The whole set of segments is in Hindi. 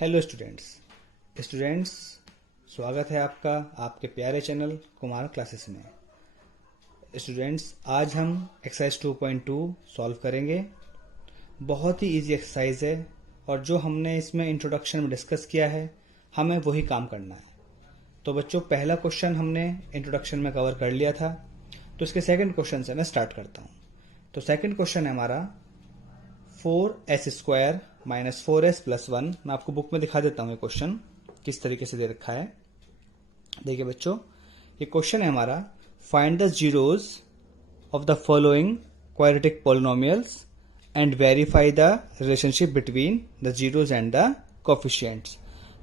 हेलो स्टूडेंट्स, स्वागत है आपका आपके प्यारे चैनल कुमार क्लासेस में। स्टूडेंट्स, आज हम एक्सरसाइज 2.2 सॉल्व करेंगे। बहुत ही इजी एक्सरसाइज है और जो हमने इसमें इंट्रोडक्शन में डिस्कस किया है हमें वही काम करना है। तो बच्चों, पहला क्वेश्चन हमने इंट्रोडक्शन में कवर कर लिया था, तो इसके सेकंड क्वेश्चन से मैं स्टार्ट करता हूँ। तो सेकंड क्वेश्चन है हमारा 4s² - 4s + 1। मैं आपको बुक में दिखा देता हूँ ये क्वेश्चन किस तरीके से दे रखा है। देखिए बच्चों, ये क्वेश्चन है हमारा, find the zeros of the following quadratic polynomials and verify the relationship between the zeros and the coefficients.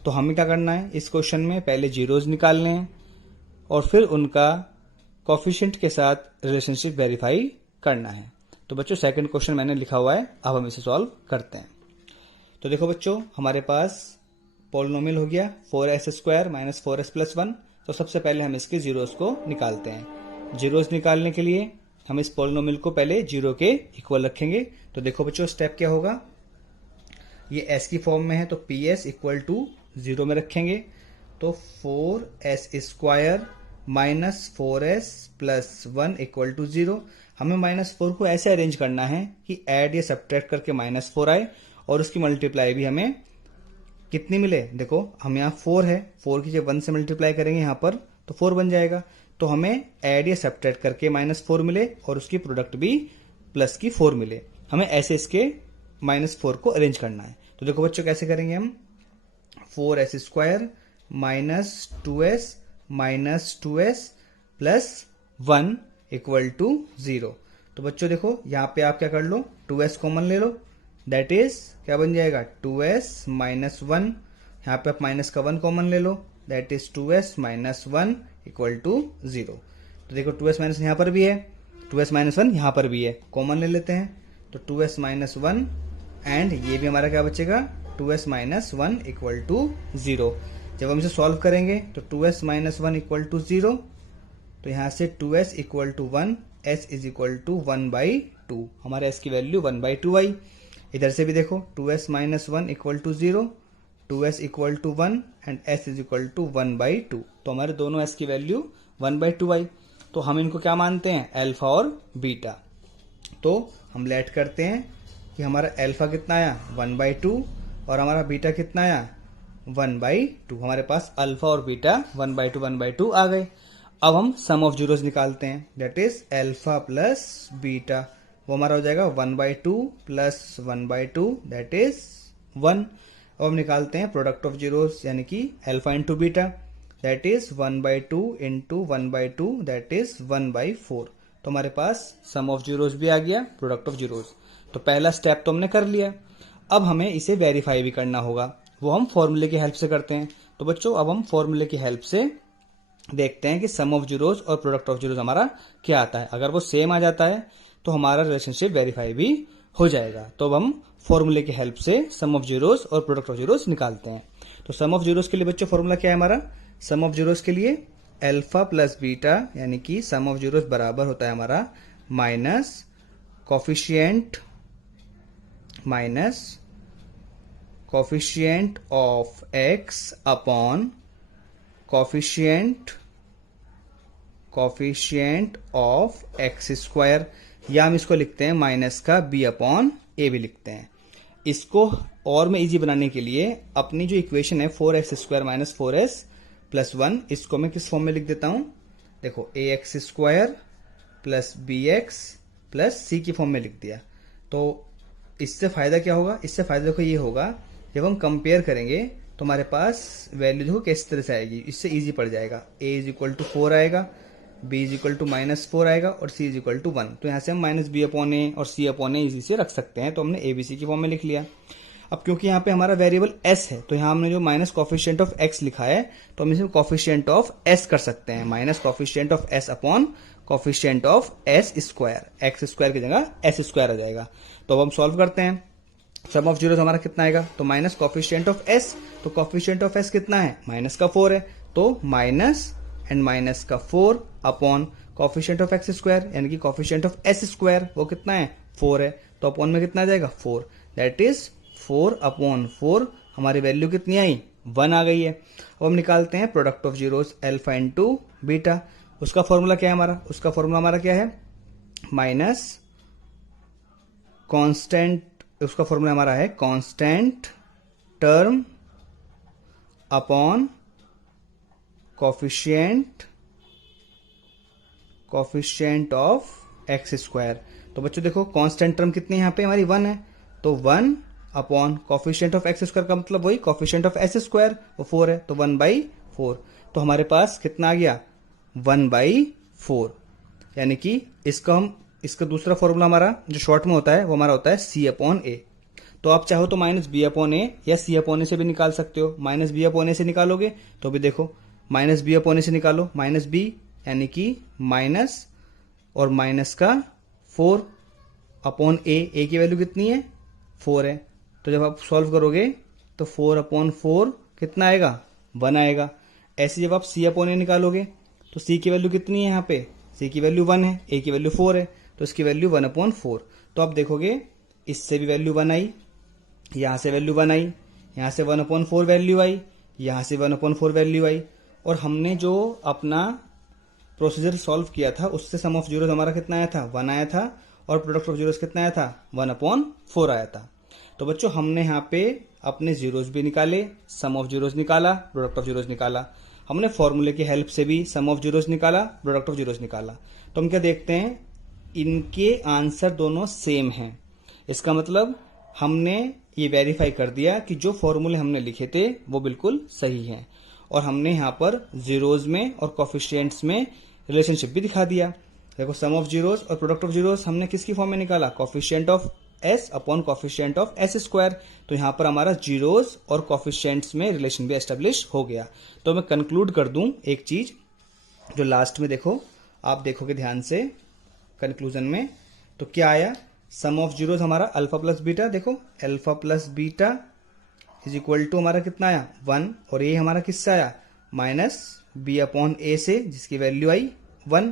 तो हमें क्या करना है, इस क्वेश्चन में पहले जीरोज निकालने हैं और फिर उनका कोफिशिएंट के साथ रिलेशनशिप वेरीफाई करना है। तो बच्चों, सेकंड क्वेश्चन मैंने लिखा हुआ है, अब हम इसे सॉल्व करते हैं। तो देखो बच्चों, हमारे पास पॉलिनोमियल हो गया 4s² - 4s + 1। तो सबसे पहले हम इसके जीरोस को निकालते हैं। जीरोस निकालने के लिए हम इस पॉलिनोमियल को पहले जीरो के इक्वल रखेंगे। तो देखो बच्चों, स्टेप क्या होगा, ये s की फॉर्म में है तो ps = 0 में रखेंगे। तो 4s² - 4s + 1 = 0। हमें -4 को ऐसे अरेंज करना है कि ऐड या सब्ट्रैक्ट करके -4 आए और उसकी मल्टीप्लाई भी हमें कितनी मिले। देखो, हम यहाँ 4 है, 4 की जब 1 से मल्टीप्लाई करेंगे यहाँ पर तो 4 बन जाएगा। तो हमें ऐड या सब्ट्रैक्ट करके -4 मिले और उसकी प्रोडक्ट भी प्लस की 4 मिले। हमें ऐसे इसके -4 को अरेंज करना है। तो देखो बच्चों, कैसे करेंगे हम, 4s² - 2s - 2s + 1 = 0। तो बच्चों देखो, यहाँ पे आप क्या कर लो, 2s कॉमन ले लो, दैट इज क्या बन जाएगा 2s - 1। यहाँ पे आप माइनस का 1 कॉमन ले लो, दैट इज 2s - 1 = 0। तो देखो 2s - यहाँ पर भी है, 2s - 1 यहाँ पर भी है, कॉमन ले लेते हैं। तो 2s - 1 एंड ये भी हमारा क्या बचेगा, 2s - 1 = 0। जब हम इसे सॉल्व करेंगे तो 2s - 1 = 0। तो यहाँ से 2s = 1, s = 1/2। हमारे s की वैल्यू 1/2 आई। इधर से भी देखो, 2s - 1 = 0, 2s = 1 एंड s = 1/2। तो हमारे दोनों s की वैल्यू 1/2 आई। तो हम इनको क्या मानते हैं, अल्फा और बीटा। तो हम लेट करते हैं कि हमारा अल्फा कितना आया 1/2 और हमारा बीटा कितना आया 1/2। हमारे पास अल्फा और बीटा 1/2 आ गए। अब हम सम ऑफ जीरोस निकालते हैं, that is alpha plus beta. वो हमारा हो जाएगा 1/2 + 1/2 दैट इज 1। अब हम निकालते हैं प्रोडक्ट ऑफ जीरोस, यानी कि alpha into beta, that is 1/2 × 1/2 that is 1/4। तो हमारे पास सम ऑफ जीरोस भी आ गया, प्रोडक्ट ऑफ जीरोस। तो पहला स्टेप तो हमने कर लिया। अब हमें इसे वेरीफाई भी करना होगा, वो हम फॉर्मूले की हेल्प से करते हैं। तो बच्चों, अब हम फॉर्मूले की हेल्प से देखते हैं कि सम ऑफ जीरोस और प्रोडक्ट ऑफ जीरोस हमारा क्या आता है। अगर वो सेम आ जाता है तो हमारा रिलेशनशिप वेरीफाई भी हो जाएगा। तो अब हम फॉर्मूले की हेल्प से सम ऑफ जीरोस और प्रोडक्ट ऑफ जीरोस निकालते हैं। तो सम ऑफ जीरोस के लिए बच्चों फॉर्मूला क्या है हमारा, सम ऑफ जीरोस के लिए अल्फा प्लस बीटा, यानी कि सम ऑफ जीरोस बराबर होता है हमारा minus coefficient of x upon coefficient of x², या हम इसको लिखते हैं माइनस का b/a भी लिखते हैं। इसको और में इजी बनाने के लिए अपनी जो इक्वेशन है 4x² - 4s + 1, इसको मैं किस फॉर्म में लिख देता हूं, देखो ax² + bx + c की फॉर्म में लिख दिया। तो इससे फायदा क्या होगा, इससे फायदा देखो ये होगा, जब हम कंपेयर करेंगे तो हमारे पास वैल्यू देखो किस तरह से आएगी, इससे इजी पड़ जाएगा। a = 4 आएगा, b = -4 आएगा और c = 1। तो यहाँ से हम -b/a और c/a इजी से रख सकते हैं। तो हमने abc की फॉर्म में लिख लिया। अब क्योंकि यहाँ पे हमारा वेरिएबल s है, तो यहाँ हमने जो माइनस कोफिशिएंट ऑफ x लिखा है, तो हम इसे कोफिशिएंट ऑफ s कर सकते हैं, minus coefficient of s upon coefficient of s², x² की जगह s² आ जाएगा। तो अब हम सॉल्व करते हैं। सम ऑफ जीरोस हमारा कितना आएगा, तो माइनस कोफिशिएंट ऑफ s, तो कोफिशिएंट ऑफ s कितना है, माइनस का 4 है, तो माइनस एंड माइनस का 4 अपॉन कोफिशिएंट ऑफ x², यानी कि कोफिशिएंट ऑफ s², वो कितना है 4 है, तो अपॉन में कितना आ जाएगा 4, दैट इज 4/4 हमारी वैल्यू कितनी आई, 1 आ गई है। अब हम निकालते हैं product of zeros alpha into beta. उसका फॉर्मूला क्या है हमारा, उसका फॉर्मूला हमारा क्या है, माइनस कांस्टेंट, उसका फॉर्मूला हमारा है constant term upon coefficient of x square. तो बच्चों देखो कांस्टेंट टर्म कितनी है यहाँ पे हमारी 1 है, तो 1 upon coefficient of x square का मतलब वही कोफिशिएंट ऑफ एस स्क्वायर, वो 4 है, तो 1/4। तो हमारे पास कितना आ गया, 1/4। यानी कि इसका दूसरा फॉर्मूला हमारा जो शॉर्ट में होता है वो हमारा होता है C/A। तो आप चाहो तो -B/A या C/A से भी निकाल सकते हो। -B/A से निकालोगे तो भी देखो, -B/A से निकालो, -B यानी कि माइनस और माइनस का 4/A। A की वैल्यू कितनी है, 4 है। तो जब आप सॉल्व करोगे तो 4/4 कितना आएगा, 1 आएगा। ऐसे जब आप C/A निकालोगे तो C की वैल्यू कितनी है, यहाँ पे C की वैल्यू 1 है, A की वैल्यू 4 है, तो इसकी वैल्यू 1/4। तो आप देखोगे इससे भी वैल्यू 1 आई, यहां से वैल्यू 1 आई, यहां से 1/4 वैल्यू आई, यहां से 1/4 वैल्यू आई। और हमने जो अपना प्रोसीजर सॉल्व किया था उससे सम ऑफ जीरोस हमारा कितना आया था, 1 आया था, और प्रोडक्ट ऑफ जीरोस कितना आया था, 1/4 आया था। तो बच्चों हमने यहाँ पे अपने जीरोस भी निकाले, सम ऑफ जीरोस निकाला, प्रोडक्ट ऑफ जीरोस निकाला। हमने फॉर्मूले की हेल्प से भी सम ऑफ जीरोस निकाला, प्रोडक्ट ऑफ जीरोस निकाला। तो हम क्या देखते हैं, इनके आंसर दोनों सेम हैं। इसका मतलब हमने ये वेरीफाई कर दिया कि जो फॉर्मूले हमने लिखे थे वो बिल्कुल सही हैं, और हमने यहाँ पर जीरोज में और कोफिशिएंट्स में रिलेशनशिप भी दिखा दिया। देखो सम ऑफ जीरोस और प्रोडक्ट ऑफ जीरोस हमने किसकी फॉर्म में निकाला, coefficient of S upon coefficient of S square. तो यहाँ पर हमारा जीरोस और कोफिशिएंट्स में रिलेशन भी एस्टेब्लिश हो गया। तो मैं कंक्लूड कर दूं एक चीज, जो लास्ट में देखो, आप देखोगे ध्यान से कंक्लूजन में, तो क्या आया, सम ऑफ जीरोस हमारा अल्फा प्लस बीटा, देखो alpha plus beta is equal to हमारा कितना आया, 1, और ये हमारा किससे आया, -B/A से, जिसकी वैल्यू आई 1,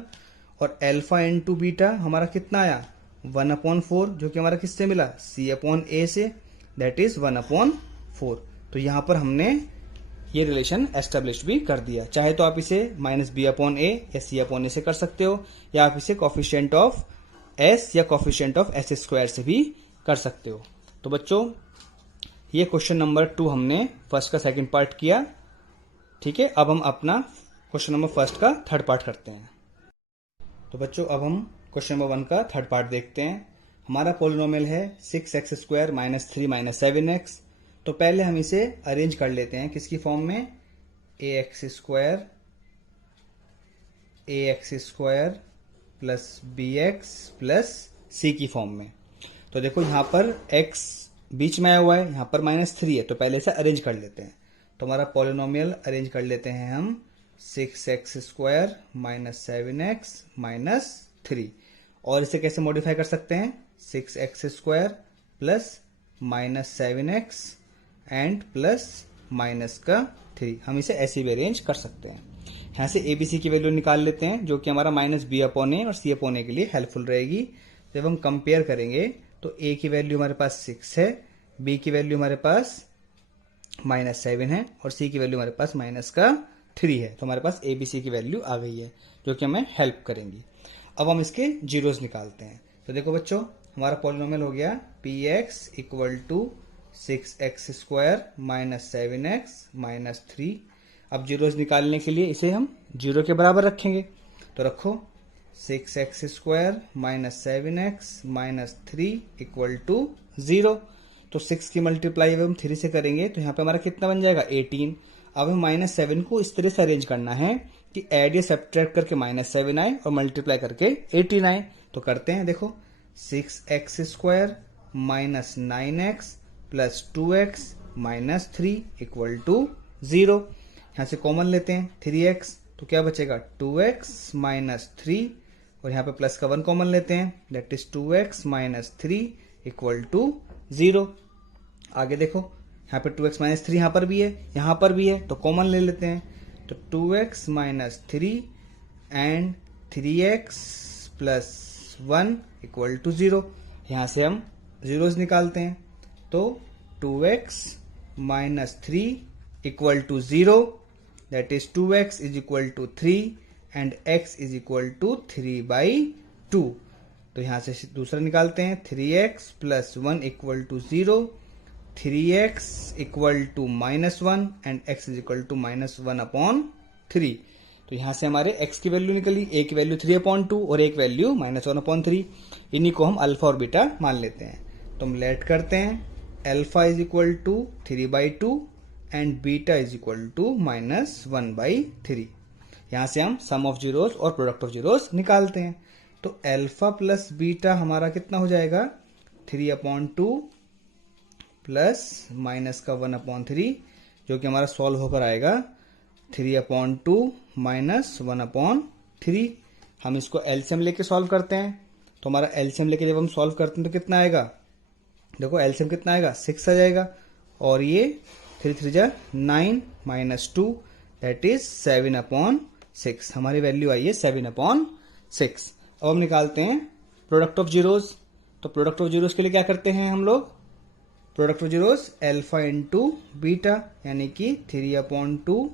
और अल्फा इंटू बीटा हमारा कितना आया, 1/4, जो कि हमारा किससे मिला, C/A से, दैट इज 1/4। तो यहां पर हमने ये रिलेशन एस्टेब्लिश भी कर दिया। चाहे तो आप इसे -B/A या C/A से कर सकते हो, या आप इसे कोफिशिएंट ऑफ एस या कोफिशिएंट ऑफ एस स्क्वायर से भी कर सकते हो। तो बच्चों ये क्वेश्चन नंबर 2 हमने फर्स्ट का सेकंड पार्ट किया, ठीक है। अब हम अपना क्वेश्चन नंबर फर्स्ट का थर्ड पार्ट करते हैं। तो बच्चों अब हम क्वेश्चन नंबर 1 का थर्ड पार्ट देखते हैं। हमारा पोलिनोमियल है 6x स्क्वायर माइनस 3 - 7x। तो पहले हम इसे अरेंज कर लेते हैं किसकी फॉर्म में, ax square plus bx plus c की फॉर्म में। तो देखो यहाँ पर x बीच में आया हुआ है, यहाँ पर -3 है, तो पहले इसे अरेंज कर लेते हैं। तो हमारा पॉलिनोमियल अरेंज कर लेते हैं हम, 6x square minus 7x minus 3। और इसे कैसे मॉडिफाई कर सकते हैं, 6x square plus -7x and plus minus का 3। हम इसे ऐसे भी अरेंज कर सकते हैं। यहाँ से ABC की वैल्यू निकाल लेते हैं, जो कि हमारा -B/A और C/A के लिए हेल्पफुल रहेगी। जब हम कंपेयर करेंगे तो A की वैल्यू हमारे पास 6 है, B की वैल्यू हमारे पास -7 है, और C की वैल्यू हमारे पास -3 है। तो हमारे पास ABC की वैल्यू आ गई है, जो कि हमें हेल्प करेंगी। अब हम इसके जीरोस निकालते हैं। तो देखो बच्चों हमारा पॉलिनोमियल हो गया Px equal to 6x square minus 7x minus 3। अब जीरोस निकालने के लिए इसे हम 0 के बराबर रखेंगे। तो रखो 6x square minus 7x minus 3 equal to 0। तो 6 की मल्टीप्लाई हम 3 से करेंगे तो यहाँ पे हमारा कितना बन जाएगा, 18। अब हमें -7 को इस तरह से अरेंज करना है कि ऐड या सब्ट्रैक्ट करके -7 आए और मल्टीप्लाई करके 18 आए। तो करते हैं, देखो 6x square minus 9x plus 2x minus 3 equal to 0। यहाँ से कॉमन लेते हैं 3x, तो क्या बचेगा 2x माइनस 3, और यहाँ पे प्लस का 1 कॉमन लेते हैं, that is 2x minus 3 equal to 0। आगे देखो यहाँ पे 2x माइनस 3 यहाँ पर भी है, यहाँ पर भी है, तो कॉमन ले लेते हैं। तो 2x minus 3 and 3x plus 1 equal to 0। यहाँ से हम जीरोस निकालते हैं। तो 2x minus 3 equal to 0, that is 2x is equal to 3 and x is equal to 3/2। तो यहां से दूसरा निकालते हैं, 3x plus 1 equal to 0, 3x equal to -1 and x is equal to -1/3। तो यहां से हमारे x की वैल्यू निकली, a की वैल्यू 3/2 और एक वैल्यू -1/3। इन्हीं को हम अल्फा और बीटा मान लेते हैं। तो हम लेट करते हैं, alpha is equal to 3/2 and beta is equal to -1/3। यहां से हम सम ऑफ जीरोस और प्रोडक्ट ऑफ जीरोस निकालते हैं। तो अल्फा प्लस बीटा हमारा कितना हो जाएगा, 3/2 प्लस माइनस का 1/3, जो कि हमारा सॉल्व होकर आएगा 3/2 माइनस 1/3। हम इसको एलसीएम लेके सॉल्व करते हैं। तो हमारा एलसीएम लेके जब हम सॉल्व करते हैं तो कितना आएगा, देखो एलसीएम कितना आएगा, 6 आ जाएगा, और ये 3 3 जा 9 माइनस 2 दैट इज 7/6। हमारी वैल्यू आई है 7/6। अब हम निकालते हैं प्रोडक्ट ऑफ जीरोस। तो प्रोडक्ट ऑफ जीरोस के लिए क्या करते हैं हम लोग, product of zeros alpha into beta, यानी कि 3/2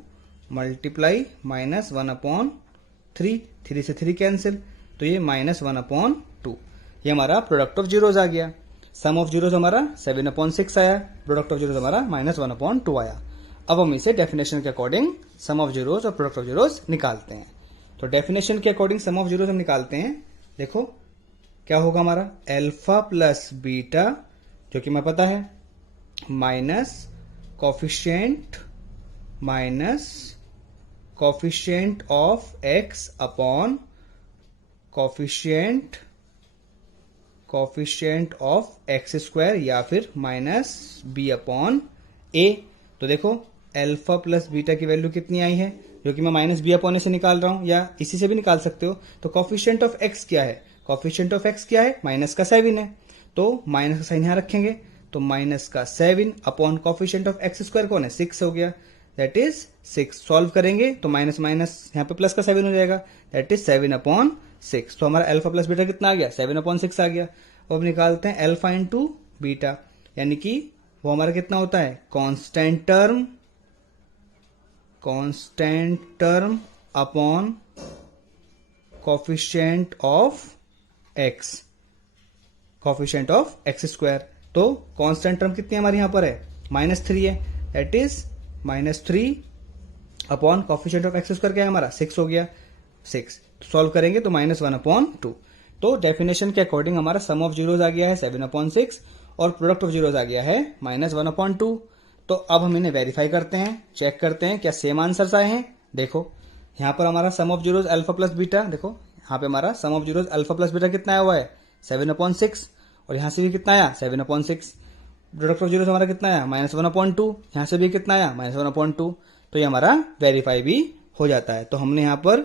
मल्टीप्लाई माइनस 1/3, 3 से 3 कैंसिल, तो ये -1/2। ये हमारा प्रोडक्ट ऑफ जीरोस आ गया। सम ऑफ जीरोस हमारा 7/6 आया, प्रोडक्ट ऑफ जीरोस हमारा -1/2 आया। अब हम इसे डेफिनेशन के अकॉर्डिंग सम ऑफ जीरोस और प्रोडक्ट ऑफ जीरोस निकालते हैं। तो डेफिनेशन के अकॉर्डिंग सम ऑफ जीरोस हम निकालते हैं। देखो क्या होगा हमारा, अल्फा प्लस बीटा, जो कि हमें पता है, minus coefficient of x upon coefficient of x square, या फिर -b/a। तो देखो अल्फा प्लस बीटा की वैल्यू कितनी आई है, जो कि मैं -b/a से निकाल रहा हूं, या इसी से भी निकाल सकते हो। तो कोफिशिएंट ऑफ एक्स क्या है, कोफिशिएंट ऑफ एक्स क्या है, माइनस का 7 है, तो माइनस का साइन यहां रखेंगे, तो माइनस का 7 upon coefficient of x square कौन है, 6 हो गया, दैट इज 6। सॉल्व करेंगे तो माइनस माइनस यहाँ पे प्लस का 7 हो जाएगा, दैट इज 7/6। तो हमारा अल्फा प्लस बीटा कितना आ गया, 7/6 आ गया। अब निकालते हैं अल्फा इंटू बीटा, यानी कि वो हमारा कितना होता है, constant term upon coefficient of x square. तो कांस्टेंट टर्म कितनी हमारी यहां पर है, -3 है, that is -3 upon coefficient of x square क्या है हमारा, 6 हो गया, 6। सॉल्व करेंगे तो -1/2। तो डेफिनेशन के अकॉर्डिंग हमारा सम ऑफ जीरोस आ गया है 7/6 और प्रोडक्ट ऑफ जीरोस आ गया है -1/2। तो अब हम इन्हें वेरीफाई करते हैं, चेक करते हैं क्या सेम आंसर्स आए हैं। देखो यहां पर हमारा sum of zeros alpha plus beta, देखो यहां पे हमारा sum of zeros alpha plus beta कितना आया हुआ है, 7/6, और यहां से भी कितना आया, 7/6। प्रोडक्ट ऑफ जीरोस हमारा कितना आया, -1/2, यहां से भी कितना आया, -1/2। तो ये हमारा वेरीफाई भी हो जाता है। तो हमने यहां पर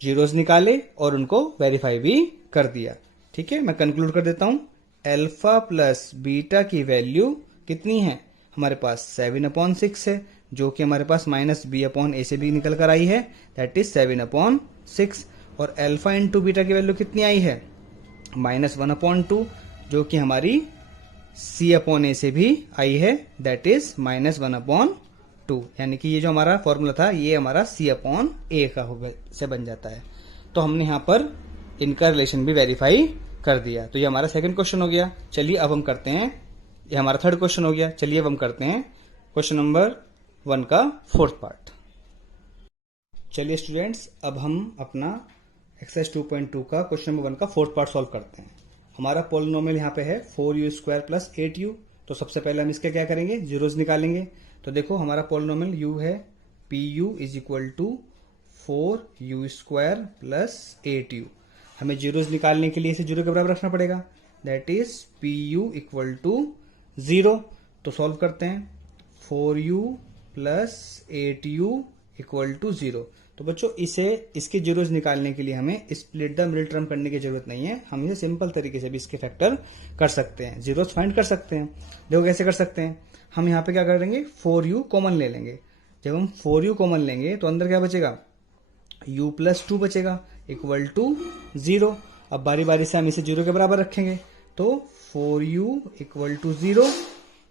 जीरोस निकाले और उनको वेरीफाई भी कर दिया। ठीक है, मैं कंक्लूड कर देता हूं, अल्फा प्लस बीटा की वैल्यू कितनी है हमारे पास, 7/6 है, जो कि हमारे पास -b/a से भी निकल कर आई है, दैट इज 7/6। और अल्फा इंटू बीटा की वैल्यू कितनी आई है, -1/2, जो कि हमारी c/a से भी आई है, दैट इज -1/2। यानी कि ये जो हमारा फॉर्मूला था ये हमारा c/a का से बन जाता है। तो हमने यहाँ पर इनका रिलेशन भी वेरीफाई कर दिया। तो ये हमारा सेकंड क्वेश्चन हो गया। चलिए अब हम करते हैं, ये हमारा थर्ड क्वेश्चन हो गया। चलिए अब हम करते हैं क्वेश्चन नंबर 1 का फोर्थ पार्ट। चलिए स्टूडेंट्स, अब हम अपना एक्सरसाइज 2.2 का क्वेश्चन नंबर 1 का फोर्थ पार्ट सॉल्व करते हैं। हमारा पोलिनोमियल यहाँ पे है 4u² प्लस 8u। तो सबसे पहले हम इसके क्या करेंगे, जीरोस निकालेंगे। तो देखो हमारा पोलिनोमियल u है, pu is equal to 4u² plus 8u। हमें जीरोस निकालने के लिए इसे जीरो के बराबर रखना पड़ेगा, that is pu equal to 0। तो सॉल्व करते हैं, 4u plus 8u equal to 0। तो बच्चों इसके जीरोस निकालने के लिए हमें स्प्लिट द मिडिल टर्म करने की जरूरत नहीं है, हम इसे सिंपल तरीके से भी इसके फैक्टर कर सकते हैं, जीरोस फाइंड कर सकते हैं। देखो कैसे कर सकते हैं, हम यहाँ पे क्या करेंगे, 4u कॉमन ले लेंगे। जब हम 4u कॉमन लेंगे तो अंदर क्या बचेगा, u प्लस 2 बचेगा इक्वल टू 0। अब बारी बारी से हम इसे जीरो के बराबर रखेंगे, तो 4u इक्वल टू 0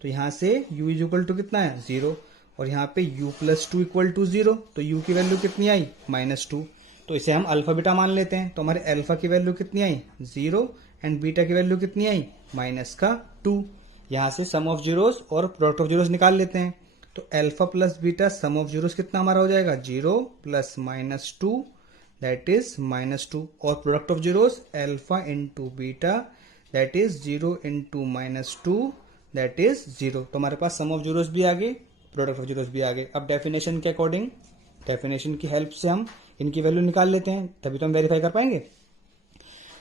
तो यहाँ से u इज इक्वल टू कितना है 0, और यहाँ पे u प्लस 2 इक्वल टू 0, तो u की वैल्यू कितनी आई -2। तो इसे हम अल्फा बीटा मान लेते हैं। तो हमारे अल्फा की वैल्यू कितनी आई 0 एंड बीटा की वैल्यू कितनी आई -2। यहाँ से सम ऑफ जीरोस और प्रोडक्ट ऑफ जीरोस निकाल लेते हैं। तो alpha plus beta some of zeros कितना हमारा हो जाएगा 0 प्लस -2 दैट इज -2, और product of zeros alpha into beta that is 0 into -2 that is 0। तो हमारे पास सम ऑफ जीरोस भी आ गए, प्रोडक्ट ऑफ जीरोस भी आ गए। अब डेफिनेशन के अकॉर्डिंग, डेफिनेशन की हेल्प से हम इनकी वैल्यू निकाल लेते हैं, तभी तो हम वेरीफाई कर पाएंगे।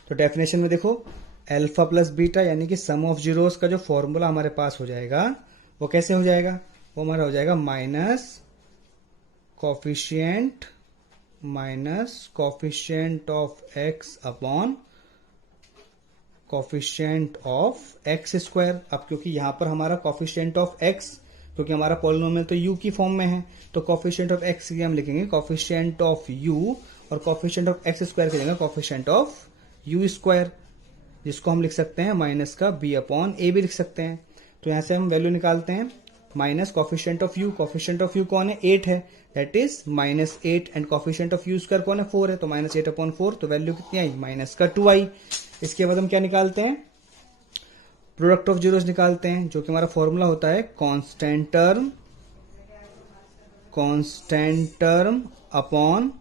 तो डेफिनेशन में देखो अल्फा प्लस बीटा यानी कि सम ऑफ जीरोस का जो फॉर्मूला हमारे पास हो जाएगा वो कैसे हो जाएगा, वो हमारा हो जाएगा minus coefficient of x upon coefficient of x square. अब क्योंकि यहां पर हमारा कॉफिशिएंट ऑफ एक्स, क्योंकि हमारा पॉलिनोमियल तो u की फॉर्म में है, तो कॉफिशिएंट ऑफ x की हम लिखेंगे कॉफिशिएंट ऑफ u, और कॉफिशिएंट ऑफ एक्स स्क्वायर की जगह कॉफिशिएंट ऑफ u स्क्वायर, जिसको हम लिख सकते हैं माइनस का b अपॉन a भी लिख सकते हैं। तो यहां से हम वैल्यू निकालते हैं minus coefficient of u, coefficient of u कौन है 8 है, that is -8, and coefficient of u square कौन है 4 है, तो -8 अपॉन 4, तो वैल्यू कितनी आई -2 आई। इसके बाद हम क्या निकालते हैं, प्रोडक्ट ऑफ जीरोस निकालते हैं, जो कि हमारा फॉर्मूला होता है constant term upon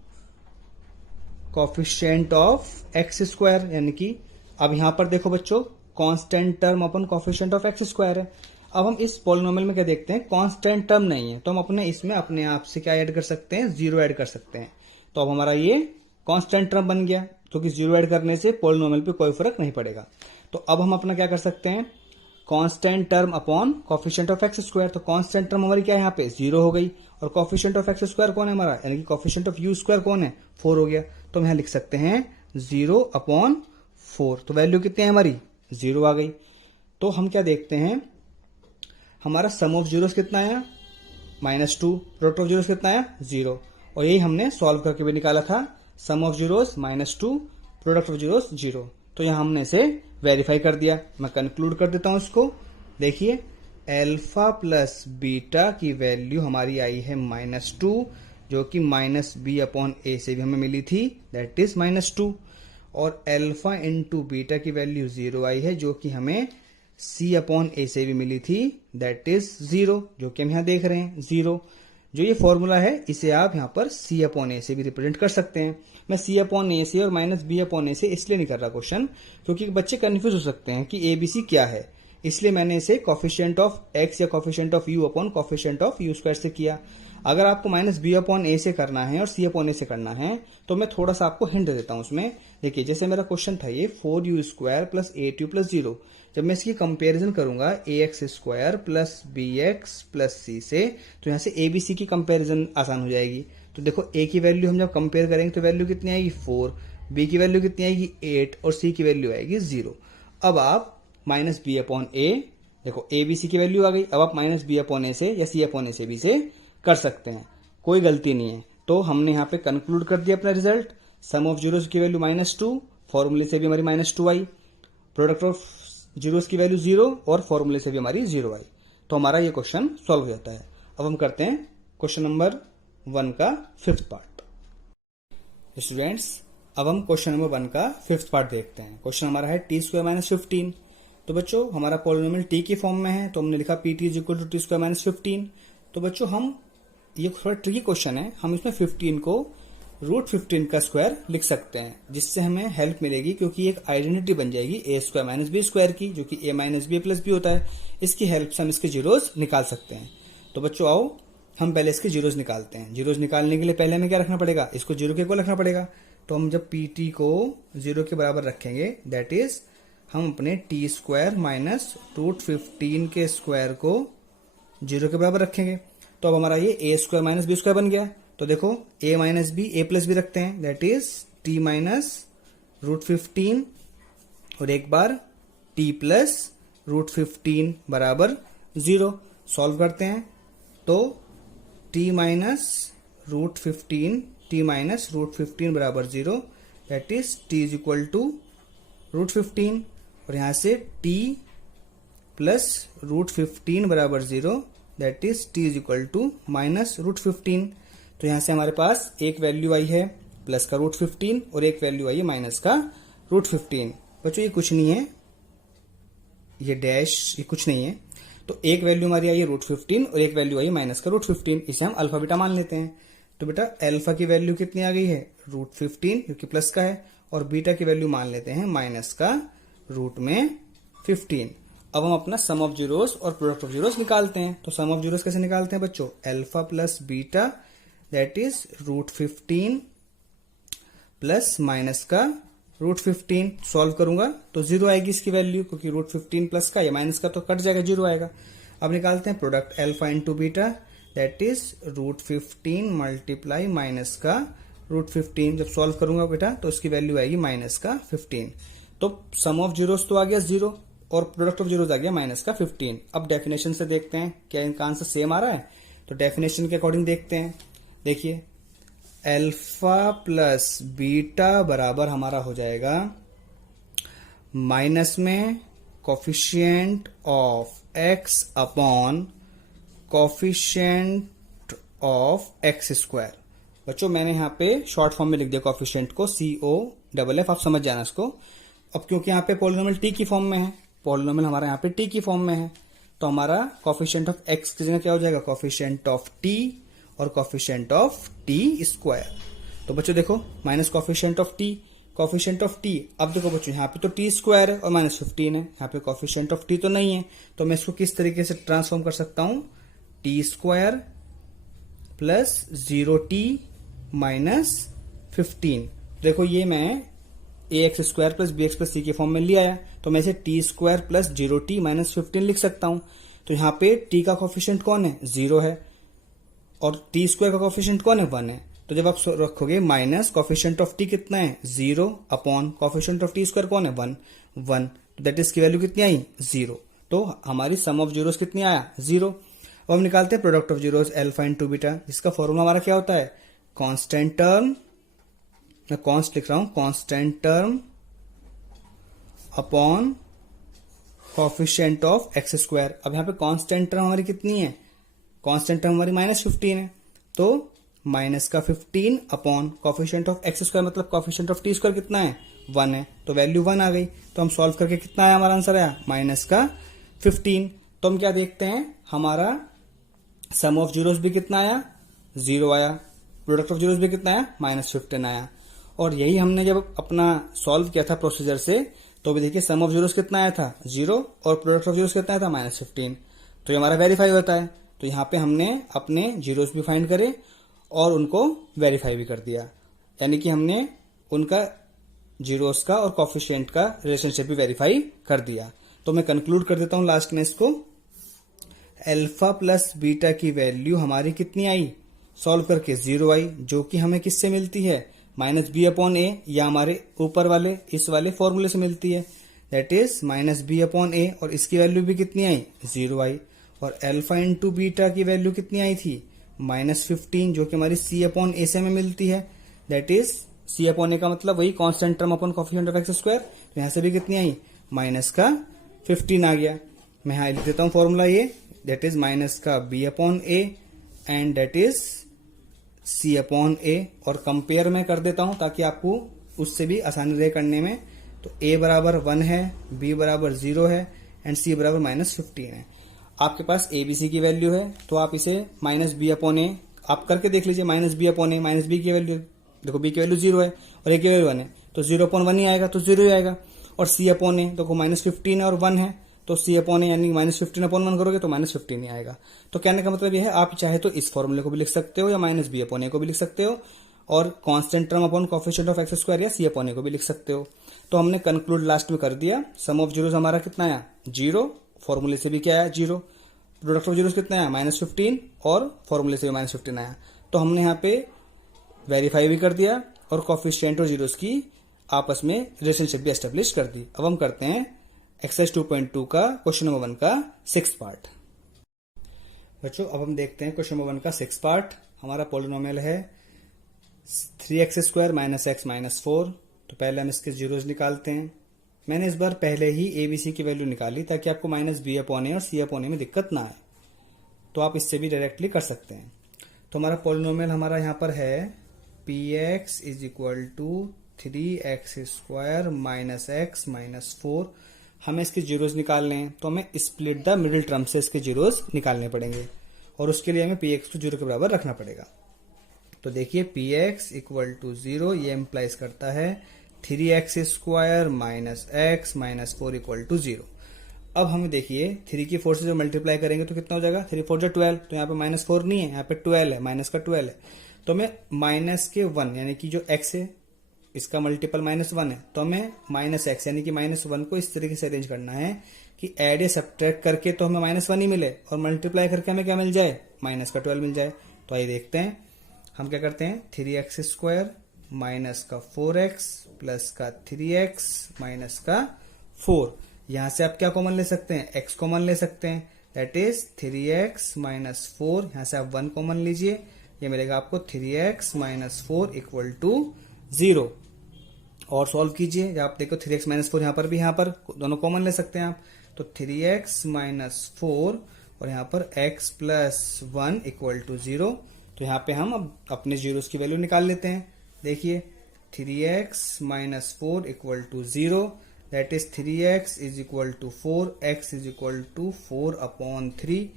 coefficient of x square, यानी कि अब यहां पर देखो बच्चों constant term upon coefficient of x square है। अब हम इस पॉलिनोमियल में क्या देखते हैं, कांस्टेंट टर्म नहीं है, तो हम अपने इसमें अपने आप से क्या ऐड कर सकते हैं 0 ऐड कर सकते हैं। तो अब हमारा ये कांस्टेंट टर्म बन गया, क्योंकि 0 ऐड करने से पॉलिनोमियल पे कोई फर्क नहीं पड़ेगा। तो अब हम अपना क्या कर सकते हैं, constant term upon coefficient of x square. तो कांस्टेंट टर्म हमारी क्या है यहाँ पे 0 हो गई, और कॉफिशिएंट ऑफ एक्स स्क्वायर कौन है हमारा, यानी कि कॉफिशिएंट ऑफ यू स्क्वायर कौन है 4 हो गया। तो हम यहाँ लिख सकते हैं 0 अपॉन 4, तो वैल्यू कितनी है हमारी 0 आ गई। तो हम क्या देखते हैं, हमारा सम ऑफ जीरोस कितना आया -2, प्रोडक्ट ऑफ जीरोस कितना आया 0, और यही हमने सॉल्व करके भी निकाला था, sum of zeros -2, product of zeros 0। तो यहां हमने इसे वेरीफाई कर दिया। मैं कंक्लूड कर देता हूं इसको। देखिए अल्फा प्लस बीटा की वैल्यू हमारी आई है -2, जो कि -b अपॉन a से भी हमें मिली थी, दैट इज -2, और अल्फा इंटू बीटा की वैल्यू 0 आई है, जो कि हमें c अपॉन a से भी मिली थी, दैट इज 0, जो कि हम यहां देख रहे हैं 0। जो ये फॉर्मूला है इसे आप यहाँ पर c अपॉन a से भी रिप्रेजेंट कर सकते हैं। मैं c अपॉन a से और -b अपॉन a से इसलिए नहीं कर रहा क्वेश्चन, क्योंकि बच्चे कंफ्यूज हो सकते हैं कि abc क्या है, इसलिए मैंने इसे कॉफिशिएंट ऑफ x या coefficient of u upon coefficient of u square से किया। अगर आपको -b अपॉन a से करना है और c अपॉन a से करना है, तो मैं थोड़ा सा आपको हिंट देता हूं उसमें। देखिए जैसे मेरा क्वेश्चन था ये 4u square plus 8u plus 0, जब मैं इसकी कंपैरिजन करूंगा ax square plus bx plus c से, तो यहाँ से abc की कंपैरिजन आसान हो जाएगी। तो देखो a की वैल्यू हम जब कंपेयर करेंगे तो वैल्यू कितनी आएगी 4, b की वैल्यू कितनी आएगी 8, और c की वैल्यू आएगी 0। अब आप -b अपॉन a, देखो abc की वैल्यू आ गई, अब आप -b अपॉन a से या c अपॉन a से भी से कर सकते हैं, कोई गलती नहीं है। तो हमने यहाँ पे कंक्लूड कर दिया अपना रिजल्ट, सम ऑफ जीरोस की वैल्यू -2, फॉर्मूले से भी हमारी -2 आई, प्रोडक्ट ऑफ जीरोस की वैल्यू 0, और फॉर्मूले से भी हमारी 0 आई। तो हमारा ये क्वेश्चन सॉल्व हो जाता है। अब हम करते हैं क्वेश्चन नंबर 1 का 5th पार्ट। स्टूडेंट्स अब हम क्वेश्चन नंबर 1 का 5th पार्ट देखते हैं। क्वेश्चन हमारा है t² - 15। तो बच्चों हमारा पॉलिनोमियल t की फॉर्म में है, तो हमने लिखा pt is equal to t² - 15। तो बच्चों हम, ये थोड़ा ट्रिकी क्वेश्चन है, हम इसमें 15 को √15 का स्क्वायर लिख सकते हैं, जिससे हमें हेल्प मिलेगी, क्योंकि एक आइडेंटिटी बन जाएगी a² - b² की, जो कि a - b + b होता है। इसकी हेल्प से हम इसके जीरोस निकाल सकते हैं। तो बच्चों आओ हम पहले इसके जीरोस निकालते हैं। जीरोस निकालने के लिए पहले हमें क्या रखना पड़ेगा, इसको 0 के इक्वल रखना पड़ेगा। तो हम जब pt को 0 के बराबर रखेंगे, दैट इज हम अपने t² - √15 के स्क्वायर को 0 के बराबर रखेंगे। तो अब हमारा ये a² - b² बन गया। तो देखो a - b, a + b रखते हैं, दैट इज t - √15, और एक बार t + √15 बराबर 0। सॉल्व करते हैं तो t - √15 बराबर 0, that is t is equal to √15, और यहां से t प्लस रूट 15 बराबर 0, that is t is equal to minus root 15। तो यहां से हमारे पास एक वैल्यू आई है प्लस का रूट 15 और एक वैल्यू आई है माइनस का रूट 15। बच्चों ये कुछ नहीं है, ये डैश ये कुछ नहीं है। तो एक वैल्यू हमारी आई है रूट 15 और एक वैल्यू आई है माइनस का रूट 15, इसे हम अल्फा बीटा मान लेते हैं। तो बेटा अल्फा की वैल्यू कितनी आ गई है रूट 15 क्योंकि प्लस का है, और बीटा की वैल्यू मान लेते हैं माइनस का रूट में 15। अब हम अपना सम ऑफ जीरोस और प्रोडक्ट ऑफ जीरोस निकालते हैं। तो सम ऑफ जीरोस कैसे निकालते हैं बच्चों, alpha plus beta that is root 15 plus minus का रूट 15। सॉल्व करूंगा तो 0 आएगी इसकी वैल्यू, क्योंकि रूट 15 प्लस का या माइनस का तो कट जाएगा, 0 आएगा। अब निकालते हैं product alpha into beta that is root 15 multiply minus का रूट 15। जब सॉल्व करूंगा बेटा तो उसकी वैल्यू आएगी माइनस का 15। तो सम ऑफ जीरोस तो आ गया 0 और प्रोडक्ट ऑफ जीरोस आ गया माइनस का 15। अब डेफिनेशन से देखते हैं क्या इनका आंसर सेम आ रहा है। तो डेफिनेशन के अकॉर्डिंग देखते हैं। देखिए अल्फा प्लस बीटा बराबर हमारा हो जाएगा माइनस में coefficient of x upon coefficient of x square. बच्चों मैंने यहाँ पे शॉर्ट फॉर्म में लिख दिया कोफिशिएंट को COFF, आप समझ जाना इसको। अब क्योंकि यहाँ पे पॉलिनोमियल टी की फॉर्म में है, पॉलिनोमियल हमारा यहाँ पे टी की फॉर्म में है, तो हमारा कोफिशिएंट ऑफ एक्स की जगह क्या हो जाएगा कोफिशिएंट ऑफ टी और कोफिशिएंट ऑफ टी स्क्वायर। तो बच्चों देखो minus coefficient of T, coefficient of T. अब देखो बच्चों यहाँ पे तो टी स्क्वायर है और माइनस 15 है, यहाँ पे कोफिशिएंट ऑफ टी तो नहीं है, तो मैं इसको किस तरीके से ट्रांसफॉर्म कर सकता हूं, T square plus 0t minus 15। देखो ये मैं ax square plus bx plus c के फॉर्म में लिया है, तो मैं इसे T square plus 0t minus 15 लिख सकता हूं। तो यहाँ पे t का कोफिशिएंट कौन है 0 है और टी स्क्वायर का कोफिशिएंट कौन है 1 है। तो जब आप रखोगे माइनस कोफिशिएंट ऑफ टी कितना है 0 upon coefficient of T square कौन है 1, तो दैट इज की वैल्यू कितनी आई 0। तो हमारी सम ऑफ जीरोस कितनी आया 0। अब हम निकालते हैं product of zeros alpha into beta, जिसका फॉर्मूला हमारा क्या होता है कांस्टेंट टर्म, मैं कॉन्स्ट लिख रहा हूं, constant term upon coefficient of x square. अब यहाँ पे कांस्टेंट टर्म हमारी कितनी है, कांस्टेंट टर्म हमारी माइनस 15 है, तो माइनस का 15 upon coefficient of x square मतलब कोफिशिएंट ऑफ टी स्क्वायर कितना है 1 है, तो वैल्यू 1 आ गई। तो हम सॉल्व करके कितना आया, हमारा आंसर आया माइनस का 15। तो हम क्या देखते हैं, हमारा सम ऑफ जीरोस भी कितना आया 0 आया, प्रोडक्ट ऑफ जीरोस भी कितना आया माइनस 15 आया। और यही हमने जब अपना सॉल्व किया था प्रोसीजर से, तो भी देखिए सम ऑफ जीरोस कितना आया था 0 और प्रोडक्ट ऑफ जीरोस कितना आया था माइनस 15। तो ये हमारा वेरीफाई होता है। तो यहाँ पे हमने अपने जीरोस भी फाइंड करे और उनको वेरीफाई भी कर दिया, यानी कि हमने उनका जीरोस का और कोफिशिएंट का रिलेशनशिप भी वेरीफाई कर दिया। तो मैं कंक्लूड कर देता हूं लास्ट में इसको, अल्फा प्लस बीटा की वैल्यू हमारी कितनी आई सॉल्व करके 0 आई, जो कि हमें किससे मिलती है माइनस बी अपॉन ए, या हमारे ऊपर वाले इस वाले फॉर्मूले से मिलती है, that is minus B upon A, और इसकी वैल्यू भी कितनी आई 0 आई। और अल्फा इंटू बीटा की वैल्यू कितनी आई थी माइनस 15, जो कि हमारी सी अपॉन ए से हमें मिलती है, दैट इज सी अपॉन ए का मतलब वही constant term upon coefficient of x square. तो यहां से भी कितनी आई माइनस का 15 आ गया। मैं यहां लिख देता हूं फॉर्मूला ये, दैट इज माइनस का B upon A and that is C upon A, और कंपेयर में कर देता हूं ताकि आपको उससे भी आसानी रहे करने में। तो ए बराबर 1 है, बी बराबर 0 है एंड सी बराबर माइनस 15 है। आपके पास ए बी सी की वैल्यू है, तो आप इसे माइनस बी अपॉन ए आप करके देख लीजिए, माइनस बी अपॉन ए, माइनस बी की वैल्यू देखो, बी की वैल्यू 0 है और ए की वैल्यू 1 है, तो 0 अपॉन 1 ही आएगा, तो 0 ही आएगा। और सी अपॉन ए देखो माइनस 15 है और 1 है, तो सी अपॉन ए यानी माइनस 15 अपॉन 1 करोगे तो माइनस 15 ही आएगा। तो कहने का मतलब यह है, आप चाहे तो इस फॉर्मूले को भी लिख सकते हो या माइनस बी अपॉन ए को भी लिख सकते हो, और constant term upon coefficient of x square या सी अपॉन ए को भी लिख सकते हो। तो हमने कंक्लूड लास्ट में कर दिया, सम ऑफ जीरोस हमारा कितना आया 0, फॉर्मूले से भी क्या आया 0, प्रोडक्ट ऑफ जीरोस कितना आया माइनस 15 और फॉर्मूले से भी माइनस 15 आया। तो हमने यहाँ पे वेरीफाई भी कर दिया और कोफिशिएंट और जीरोस की आपस में रिलेशनशिप भी एस्टेब्लिश कर दी। अब हम करते हैं एक्सरसाइज 2.2 का क्वेश्चन नंबर 1 का 6th पार्ट। बच्चों अब हम देखते हैं क्वेश्चन नंबर 1 का 6th पार्ट। हमारा पॉलिनोमियल है 3x² - x - 4। तो पहले हम इसके जीरोस निकालते हैं। मैंने इस बार पहले ही ए बी सी की वैल्यू निकाली ताकि आपको माइनस बी अपॉन ए और सी अपॉन ए में दिक्कत ना आए, तो आप इससे भी डायरेक्टली कर सकते हैं। तो हमारा पॉलिनोमियल हमारा यहाँ पर है P X is equal to 3x² minus X minus 4। हमें इसके जीरोज निकालने हैं, तो हमें स्प्लिट द मिडिल टर्म से इसके जीरोज निकालने पड़ेंगे और उसके लिए हमें पी एक्स को 0 के बराबर रखना पड़ेगा। तो देखिए पी एक्स इक्वल टू 0, ये इम्प्लाइज करता है 3x² minus X minus 4 equal to 0। अब हमें देखिए 3 की 4 से जो मल्टीप्लाई करेंगे तो कितना हो जाएगा, 3 4 जो 12, तो यहाँ पे माइनस 4 नहीं है, यहाँ पे 12 है, माइनस का 12 है। तो हमें माइनस के 1 यानी कि जो x है इसका मल्टीपल -1 है, तो हमें माइनस एक्स यानी कि -1 को इस तरीके से अरेंज करना है कि एड या सब्ट्रैक्ट करके तो हमें -1 ही मिले और मल्टीप्लाई करके हमें क्या मिल जाए, माइनस का 12 मिल जाए। तो आइए देखते हैं हम क्या करते हैं, 3x² माइनस का 4x प्लस का 3x माइनस का 4। यहां से आप क्या कॉमन ले सकते हैं, x कॉमन ले सकते हैं, दैट इज 3x माइनस 4। यहां से आप 1 कॉमन लीजिए, ये मिलेगा आपको 3x माइनस 4 इक्वल टू 0। और सॉल्व कीजिए, जब आप देखो 3x माइनस 4 यहाँ पर भी, यहाँ पर दोनों कॉमन ले सकते हैं आप, तो 3x माइनस 4 और यहाँ पर x प्लस 1 इक्वल टू 0। तो यहाँ पे हम अब अपने जीरोस की वैल्यू निकाल लेते हैं। देखिए 3x minus 4 equal to 0, that is 3x is equal to 4, x is equal to 4 upon 3।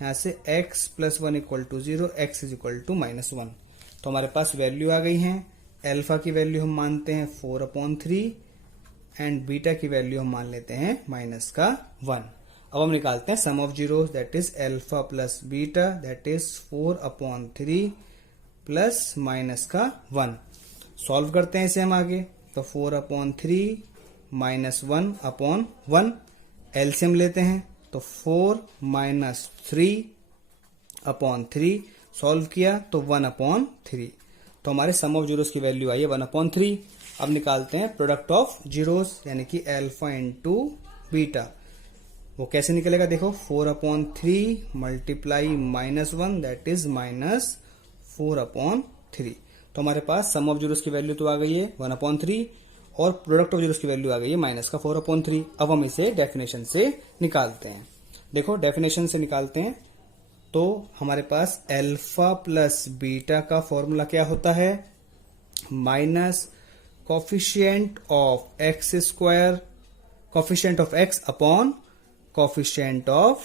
यहाँ से x plus 1 equal to 0, x is equal to -1। तो हमारे पास वैल्यू आ गई है। अल्फा की वैल्यू हम मानते हैं 4/3 एंड बीटा की वैल्यू हम मान लेते हैं -1। अब हम निकालते हैं sum of zeros, that is alpha plus beta, that is 4/3 plus -1। Solve करते हैं इसे हम आगे, तो 4/3 -1/1 एलसीएम लेते हैं, तो 4 - 3/3 सॉल्व किया तो 1/3। तो हमारे सम ऑफ जीरोस की वैल्यू आई है 1/3। अब निकालते हैं प्रोडक्ट ऑफ जीरोस यानी कि अल्फा इंटू बीटा। वो कैसे निकलेगा, देखो 4/3 मल्टीप्लाई -1 दैट इज -4/3। तो हमारे पास सम ऑफ जीरोस की वैल्यू तो आ गई है 1/3 और प्रोडक्ट ऑफ जीरोस की वैल्यू आ गई है -4/3। अब हम इसे डेफिनेशन से निकालते हैं। देखो डेफिनेशन से निकालते हैं तो हमारे पास अल्फा प्लस बीटा का फॉर्मूला क्या होता है, minus coefficient of x² coefficient of x upon coefficient of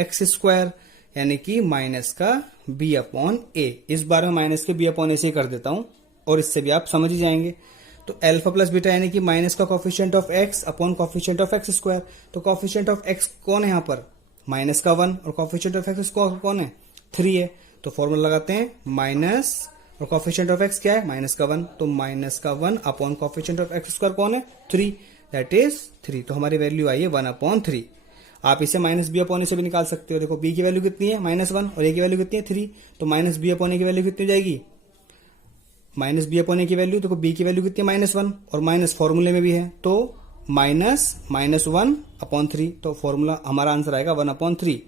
x², यानी कि माइनस का b/a। इस बार मैं माइनस के b/a से ही कर देता हूं और इससे भी आप समझ ही जाएंगे। तो अल्फा प्लस बीटा यानी कि माइनस का coefficient of x upon coefficient of x²। तो कोफिशिएंट ऑफ x कौन है यहाँ पर, -1 और कोफिशिएंट ऑफ x कौन है, 3 है। तो फॉर्मूला लगाते हैं माइनस और कोफिशिएंट ऑफ x क्या है, -1, तो -1 अपॉन कोफिशिएंट ऑफ x² कौन है, 3, दैट इज 3। तो हमारी वैल्यू आई है 1/3। आप इसे -b/a से भी निकाल सकते हो। देखो b की वैल्यू कितनी है, -1 और a की वैल्यू कितनी है, 3। तो -b/a की वैल्यू कितनी हो जाएगी, -b/a की वैल्यू, देखो b की वैल्यू कितनी है, -1 और माइनस फॉर्मूले में भी है, तो -1/3। तो फॉर्मूला हमारा आंसर आएगा 1/3।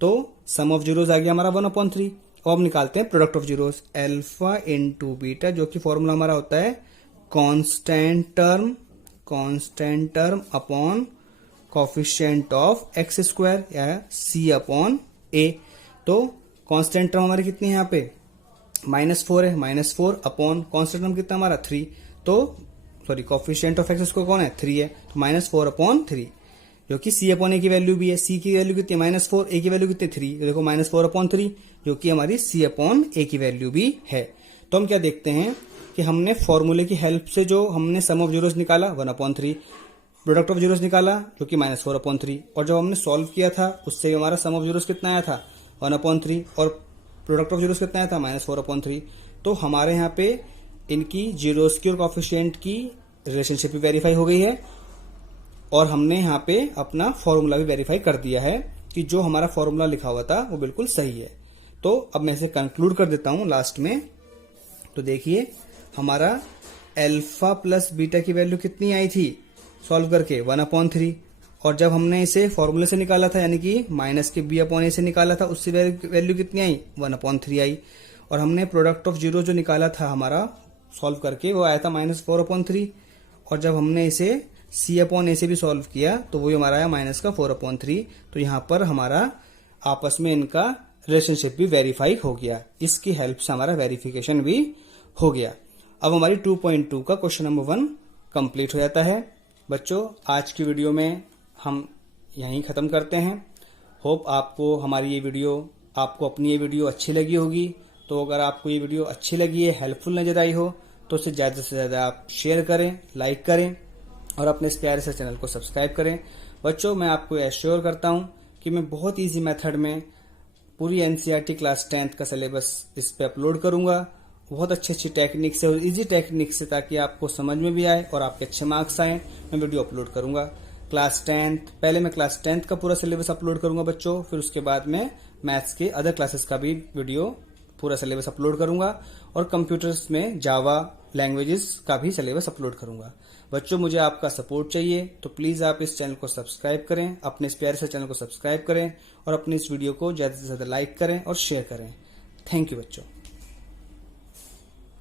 तो सम ऑफ जीरोस आ गया हमारा 1/3। अब निकालते हैं product of zeros, alpha into beta, जो कि फॉर्मूला हमारा होता है constant term upon coefficient of x² या c/a। तो कांस्टेंट टर्म हमारी कितनी है यहाँ पे, -4 है, -4 अपॉन कांस्टेंट टर्म कितना हमारा 3, तो सॉरी कोफिशिएंट ऑफ x कौन है, 3 है, तो -4/3, जो कि c/a की वैल्यू भी है। c की वैल्यू कितनी है, -4, a की वैल्यू कितनी है, 3, तो देखो -4/3 जो कि हमारी c/a की वैल्यू भी है। तो हम क्या देखते हैं कि हमने फॉर्मूले की हेल्प से जो हमने सम ऑफ जीरोस निकाला 1/3, प्रोडक्ट ऑफ जीरोस निकाला जो कि -4/3, और जब हमने सॉल्व किया था उससे हमारा सम ऑफ जीरोस कितना आया था 1/3 और प्रोडक्ट ऑफ जीरोस कितना आया था -4/3। तो हमारे यहाँ पे इनकी जीरोस की और कोफिशिएंट की रिलेशनशिप भी वेरीफाई हो गई है और हमने यहाँ पे अपना फॉर्मूला भी वेरीफाई कर दिया है कि जो हमारा फॉर्मूला लिखा हुआ था वो बिल्कुल सही है। तो अब मैं इसे कंक्लूड कर देता हूं लास्ट में। तो देखिए हमारा अल्फा प्लस बीटा की वैल्यू कितनी आई थी सॉल्व करके, 1/3, और जब हमने इसे फॉर्मूले से निकाला था यानी कि माइनस के b/a से निकाला था उससे वैल्यू कितनी आई, 1/3 आई। और हमने प्रोडक्ट ऑफ जीरो जो निकाला था हमारा सॉल्व करके वो आया था -4/3, और जब हमने इसे C/A से भी सॉल्व किया तो वो हमारा आया माइनस का 4/3। तो यहाँ पर हमारा आपस में इनका रिलेशनशिप भी वेरीफाई हो गया, इसकी हेल्प से हमारा वेरिफिकेशन भी हो गया। अब हमारी 2.2 का क्वेश्चन नंबर 1 कंप्लीट हो जाता है। बच्चों आज की वीडियो में हम यहीं खत्म करते हैं। होप आपको हमारी ये वीडियो, आपको अपनी ये वीडियो अच्छी लगी होगी। तो अगर आपको ये वीडियो अच्छी लगी है, हेल्पफुल नजर आई हो, तो उसे ज़्यादा से ज़्यादा आप शेयर करें, लाइक करें और अपने इस प्यारे से चैनल को सब्सक्राइब करें। बच्चों मैं आपको एश्योर करता हूं कि मैं बहुत ईजी मेथड में पूरी NCERT क्लास 10th का सिलेबस इस पे अपलोड करूंगा, बहुत अच्छी टेक्निक से और इजी टेक्निक से, ताकि आपको समझ में भी आए और आपके अच्छे मार्क्स आए। मैं वीडियो अपलोड करूंगा क्लास 10th, पहले मैं क्लास 10th का पूरा सिलेबस अपलोड करूंगा बच्चों, फिर उसके बाद में मैथ्स के अदर क्लासेस का भी वीडियो पूरा सिलेबस अपलोड करूंगा और कंप्यूटर्स में जावा लैंग्वेजेस का भी सिलेबस अपलोड करूंगा। बच्चों मुझे आपका सपोर्ट चाहिए, तो प्लीज आप इस चैनल को सब्सक्राइब करें, अपने इस प्यारे से चैनल को सब्सक्राइब करें और अपनी इस वीडियो को ज्यादा से ज्यादा लाइक करें और शेयर करें। थैंक यू बच्चों।